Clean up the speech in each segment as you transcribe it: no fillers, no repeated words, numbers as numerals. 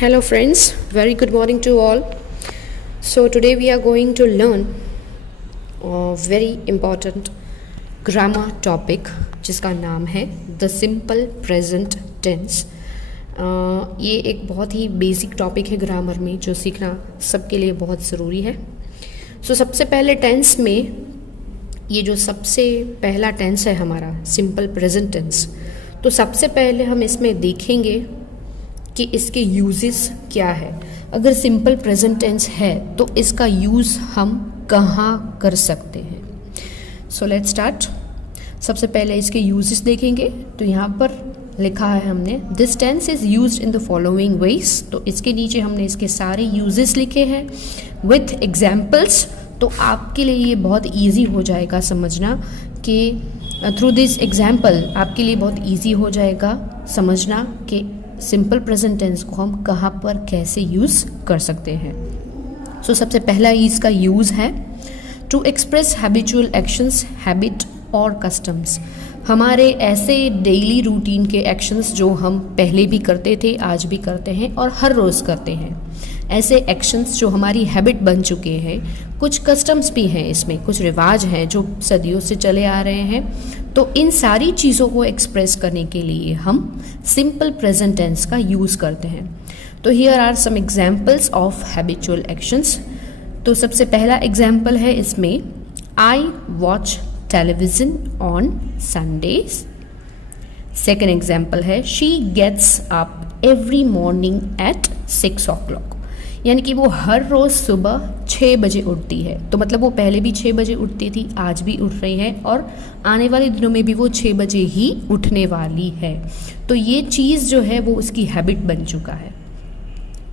Hello friends, very good morning to all. So today we are going to learn a very important grammar topic जिसका नाम है The Simple Present Tense. ये एक बहुत ही basic topic है grammar में जो सीखना सबके लिए बहुत ज़रूरी है. सबसे पहले टेंस में ये जो सबसे पहला टेंस है हमारा सिंपल प्रेजेंट टेंस, तो सबसे पहले हम इसमें देखेंगे कि इसके यूजेस क्या है. अगर सिंपल प्रेजेंट टेंस है तो इसका यूज़ हम कहाँ कर सकते हैं. So let's start. सबसे पहले इसके यूजेस देखेंगे. तो यहाँ पर लिखा है हमने this tense is used in the following ways. तो इसके नीचे हमने इसके सारे यूजेस लिखे हैं विथ एग्जाम्पल्स. तो आपके लिए ये बहुत ईजी हो जाएगा समझना कि थ्रू दिस एग्जाम्पल आपके लिए बहुत ईजी हो जाएगा समझना कि सिंपल प्रेजेंट टेंस को हम कहाँ पर कैसे यूज़ कर सकते हैं. सबसे पहला इसका यूज़ है to express habitual actions, habit और कस्टम्स. हमारे ऐसे डेली रूटीन के एक्शंस जो हम पहले भी करते थे, आज भी करते हैं और हर रोज़ करते हैं. ऐसे एक्शंस जो हमारी हैबिट बन चुके हैं. कुछ कस्टम्स भी हैं, इसमें कुछ रिवाज हैं जो सदियों से चले आ रहे हैं. तो इन सारी चीज़ों को एक्सप्रेस करने के लिए हम सिंपल प्रेजेंट टेंस का यूज़ करते हैं. तो here are some examples of habitual actions. तो सबसे पहला एग्जाम्पल है इसमें I watch television on Sundays. Second example है she gets up every morning at 6 o'clock. यानी कि वो हर रोज़ सुबह 6 बजे उठती है. तो मतलब वो पहले भी 6 बजे उठती थी, आज भी उठ रही है और आने वाले दिनों में भी वो 6 बजे ही उठने वाली है. तो ये चीज़ जो है वो उसकी हैबिट बन चुका है.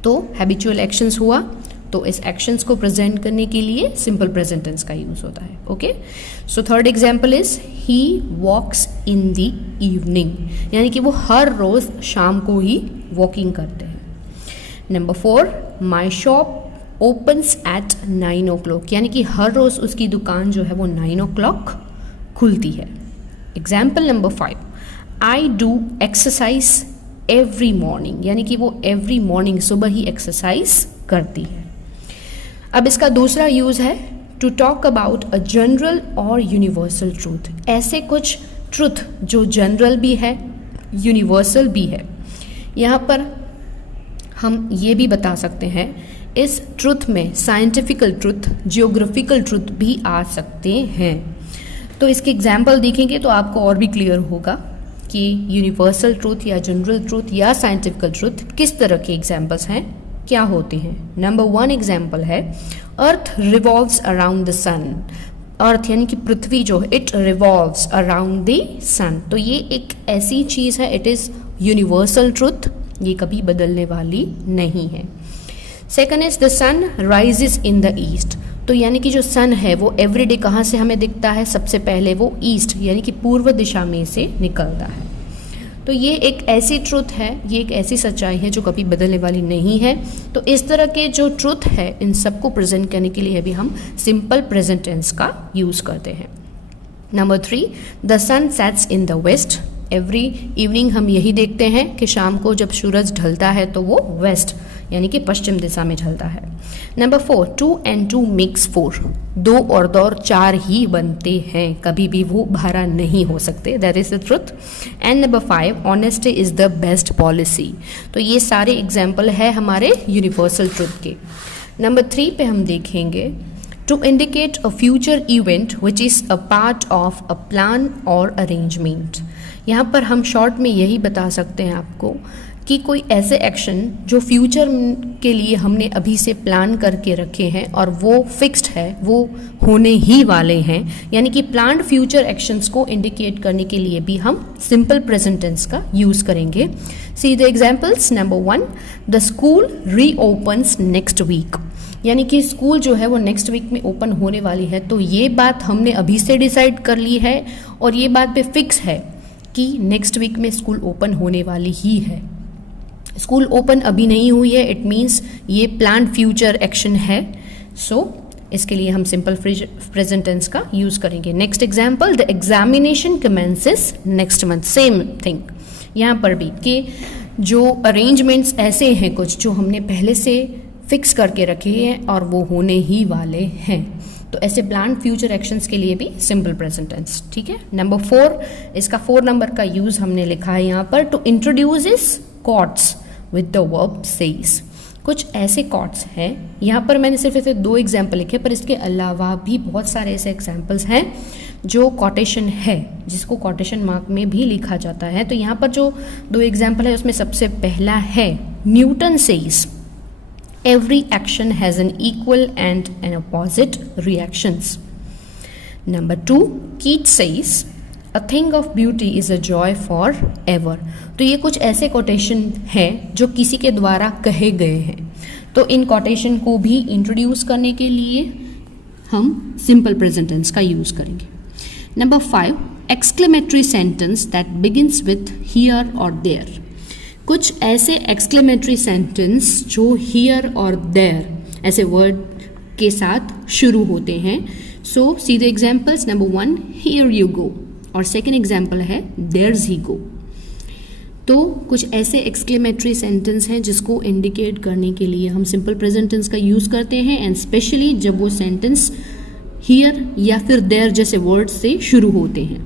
तो हैबिचुअल एक्शंस हुआ. तो इस एक्शंस को प्रेजेंट करने के लिए सिंपल प्रेजेंट टेंस का यूज़ होता है. Okay. So third example is he walks in the evening. यानी कि वो हर रोज़ शाम को ही वॉकिंग करते हैं. Number 4 my shop opens eight 9 o'clock. यानी कि हर रोज़ उसकी दुकान जो है वो 9 o'clock खुलती है. Example number 5 I do exercise every morning. यानी कि वो एवरी मॉर्निंग सुबह ही एक्सरसाइज करती है. अब इसका दूसरा यूज़ है to talk about a general और यूनिवर्सल ट्रूथ. ऐसे कुछ ट्रूथ जो जनरल भी है, यूनिवर्सल भी है. यहाँ पर हम ये भी बता सकते हैं इस ट्रुथ में साइंटिफिकल ट्रुथ, जियोग्राफिकल ट्रुथ भी आ सकते हैं. तो इसके एग्जाम्पल देखेंगे तो आपको और भी क्लियर होगा कि यूनिवर्सल ट्रुथ या जनरल ट्रुथ या साइंटिफिकल ट्रुथ किस तरह के एग्जाम्पल्स हैं, क्या होते हैं. नंबर 1 एग्जाम्पल है अर्थ रिवॉल्व्स अराउंड द सन. अर्थ यानी कि पृथ्वी जो है इट रिवॉल्व्स अराउंड द सन. तो ये एक ऐसी चीज़ है, इट इज़ यूनिवर्सल ट्रुथ, ये कभी बदलने वाली नहीं है. Second is the sun rises in the east. तो यानी कि जो सन है वो एवरीडे कहाँ से हमें दिखता है, सबसे पहले वो ईस्ट यानी कि पूर्व दिशा में से निकलता है. तो ये एक ऐसी ट्रुथ है, ये एक ऐसी सच्चाई है जो कभी बदलने वाली नहीं है. तो इस तरह के जो ट्रुथ है इन सबको प्रेजेंट करने के लिए भी हम सिंपल प्रेजेंट टेंस का यूज़ करते हैं. Number 3 the sun sets in the west. Every evening हम यही देखते हैं कि शाम को जब सूरज ढलता है तो वो वेस्ट यानी कि पश्चिम दिशा में ढलता है. Number 4 2 and 2 makes 4. 2 और 2 4 ही बनते हैं, कभी भी वो 12 नहीं हो सकते. That is the truth. And number 5 honesty is the best policy. तो ये सारे एग्जाम्पल है हमारे यूनिवर्सल ट्रुथ के. नंबर 3 पे हम देखेंगे to indicate a future event which is a part of a plan और अरेंजमेंट. यहाँ पर हम शॉर्ट में यही बता सकते हैं आपको कि कोई ऐसे एक्शन जो फ्यूचर के लिए हमने अभी से प्लान करके रखे हैं और वो फिक्स्ड है, वो होने ही वाले हैं. यानी कि प्लान्ड फ्यूचर एक्शंस को इंडिकेट करने के लिए भी हम सिंपल प्रेजेंट टेंस का यूज़ करेंगे. See the examples. Number 1 the school reopens next week. यानी कि स्कूल जो है वो नेक्स्ट वीक में ओपन होने वाली है. तो ये बात हमने अभी से डिसाइड कर ली है और ये बात पे फिक्स है कि नेक्स्ट वीक में स्कूल ओपन होने वाली ही है. स्कूल ओपन अभी नहीं हुई है, इट मीन्स ये प्लान्ड फ्यूचर एक्शन है. सो इसके लिए हम सिंपल प्रेजेंट टेंस का यूज़ करेंगे. Next example the examination commences next month. Same thing यहाँ पर भी कि जो अरेंजमेंट्स ऐसे हैं कुछ जो हमने पहले से फिक्स करके रखे हैं और वो होने ही वाले हैं, तो ऐसे प्लान फ्यूचर एक्शंस के लिए भी सिंपल प्रेजेंट टेंस। ठीक है। नंबर 4, इसका 4 नंबर का यूज हमने लिखा है यहाँ पर, to introduce is quotes with the verb says. कुछ ऐसे कॉट्स हैं, यहाँ पर मैंने सिर्फ ऐसे 2 एग्जाम्पल लिखे, पर इसके अलावा भी बहुत सारे ऐसे एग्जाम्पल्स हैं जो कोटेशन है, जिसको कोटेशन मार्क में भी लिखा जाता है। तो यहाँ पर जो 2 एग्जाम्पल है उसमें सबसे पहला है Newton says every action has an equal and an opposite reactions. Number 2, Keats says a thing of beauty is a joy forever. तो ये कुछ ऐसे कोटेशन हैं जो किसी के द्वारा कहे गए हैं, तो इन कोटेशन को भी इंट्रोड्यूस करने के लिए हम सिंपल प्रेजेंट टेंस का यूज करेंगे। Number 5, exclamatory sentence that begins with here और देयर। कुछ ऐसे एक्सक्लेमेटरी सेंटेंस जो हियर और देयर ऐसे वर्ड के साथ शुरू होते हैं। So see the examples. Number 1, here you go, और सेकेंड एग्जाम्पल है देयर्स ही गो। तो कुछ ऐसे एक्सक्लेमेटरी सेंटेंस हैं जिसको इंडिकेट करने के लिए हम सिंपल प्रेजेंट टेंस का यूज करते हैं, एंड स्पेशली जब वो सेंटेंस हियर या फिर देयर जैसे वर्ड से शुरू होते हैं।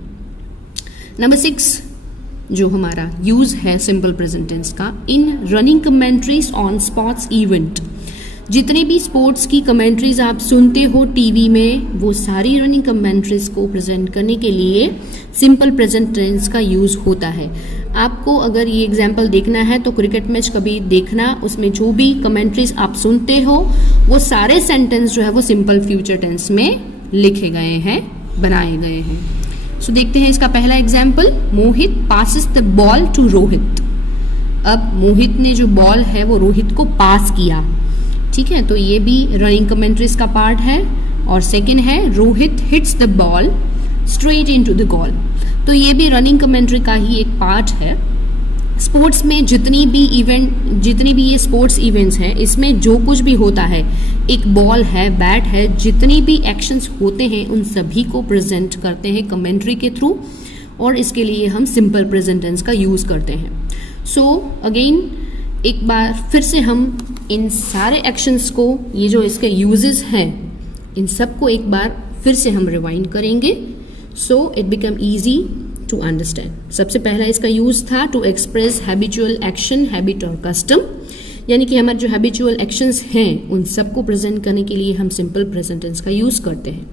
नंबर 6 जो हमारा यूज है सिंपल प्रेजेंट टेंस का, इन running commentaries on sports event. जितने भी स्पोर्ट्स की कमेंट्रीज आप सुनते हो टीवी में, वो सारी रनिंग कमेंट्रीज को प्रेजेंट करने के लिए सिंपल प्रेजेंट टेंस का यूज होता है। आपको अगर ये एग्जाम्पल देखना है तो क्रिकेट मैच कभी देखना, उसमें जो भी कमेंट्रीज आप सुनते हो वो सारे सेंटेंस जो है वो सिंपल फ्यूचर टेंस में लिखे गए हैं, बनाए गए हैं। सो देखते हैं इसका पहला example, Mohit passes the ball to Rohit. अब मोहित ने जो बॉल है वो रोहित को पास किया। ठीक है, तो ये भी रनिंग कमेंट्रीज का पार्ट है। और सेकंड है Rohit hits the ball straight into the goal, तो ये भी रनिंग कमेंट्री का ही एक पार्ट है। स्पोर्ट्स में जितनी भी ये स्पोर्ट्स इवेंट्स हैं, इसमें जो कुछ भी होता है, एक बॉल है, बैट है, जितनी भी एक्शंस होते हैं उन सभी को प्रेजेंट करते हैं कमेंट्री के थ्रू, और इसके लिए हम सिंपल प्रेजेंट टेंस का यूज करते हैं। सो अगेन एक बार फिर से हम इन सारे एक्शंस को, ये जो इसके यूजेस हैं, इन सबको एक बार फिर से हम रिवाइंड करेंगे, so it become easy to understand. सबसे पहला इसका यूज था to express habitual action, habit और कस्टम, यानी कि हमारे जो हैबिचुअल एक्शंस हैं उन सबको प्रेजेंट करने के लिए हम सिंपल प्रेजेंट टेंस का यूज करते हैं।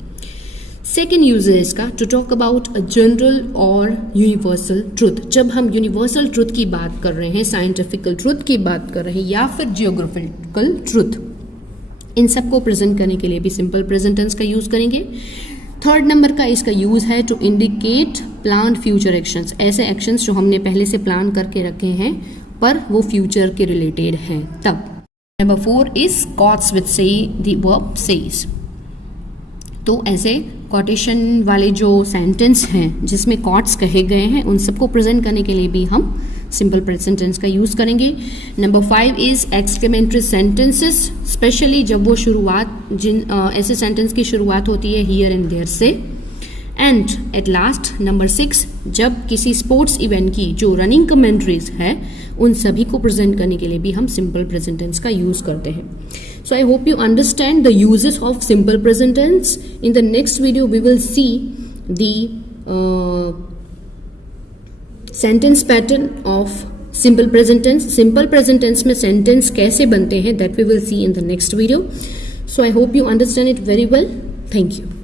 सेकेंड यूज है इसका to talk about a general और यूनिवर्सल ट्रुथ। जब हम यूनिवर्सल ट्रुथ की बात कर रहे हैं, साइंटिफिकल ट्रुथ की बात कर रहे हैं, या फिर जियोग्राफिकल ट्रुथ, इन सबको प्रेजेंट करने के लिए भी सिंपल प्रेजेंट टेंस का यूज करेंगे। थर्ड नंबर का इसका यूज है to indicate plan future actions, ऐसे एक्शंस जो हमने पहले से प्लान करके रखे हैं पर वो फ्यूचर के रिलेटेड हैं तब। नंबर 4 इज कॉट्स विद से द वर्ब सेज। तो ऐसे कोटेशन वाले जो सेंटेंस हैं जिसमें कॉट्स कहे गए हैं, उन सबको प्रेजेंट करने के लिए भी हम सिंपल प्रेजेंट टेंस का यूज करेंगे। Number 5 is exclamatory sentences, specially जब वो शुरुआत ऐसे सेंटेंस की शुरुआत होती है हियर एंड देयर से। एंड एट लास्ट नंबर 6, जब किसी स्पोर्ट्स इवेंट की जो रनिंग कमेंट्रीज है उन सभी को प्रेजेंट करने के लिए भी हम सिंपल प्रेजेंट टेंस का यूज करते हैं। So I hope you understand the uses of simple present tense. In the next video we will see the sentence pattern of simple present tense. Simple present tense में sentence कैसे बनते हैं that we will see in the next video. So I hope you understand it very well. Thank you.